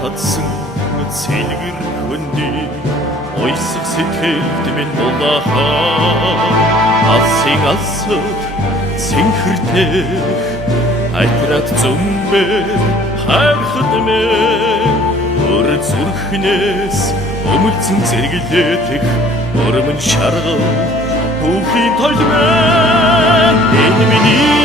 татсан цэлгэр хөнний ойсог сэтгэлд минь булахаа алсын алсад цэнхэртэх айтрат зумбэр хайрхад мэн өр зүрхнээс өмөлцөн зэрэглэдэх өрмөн шаргал бүхийн толмэн энэ миний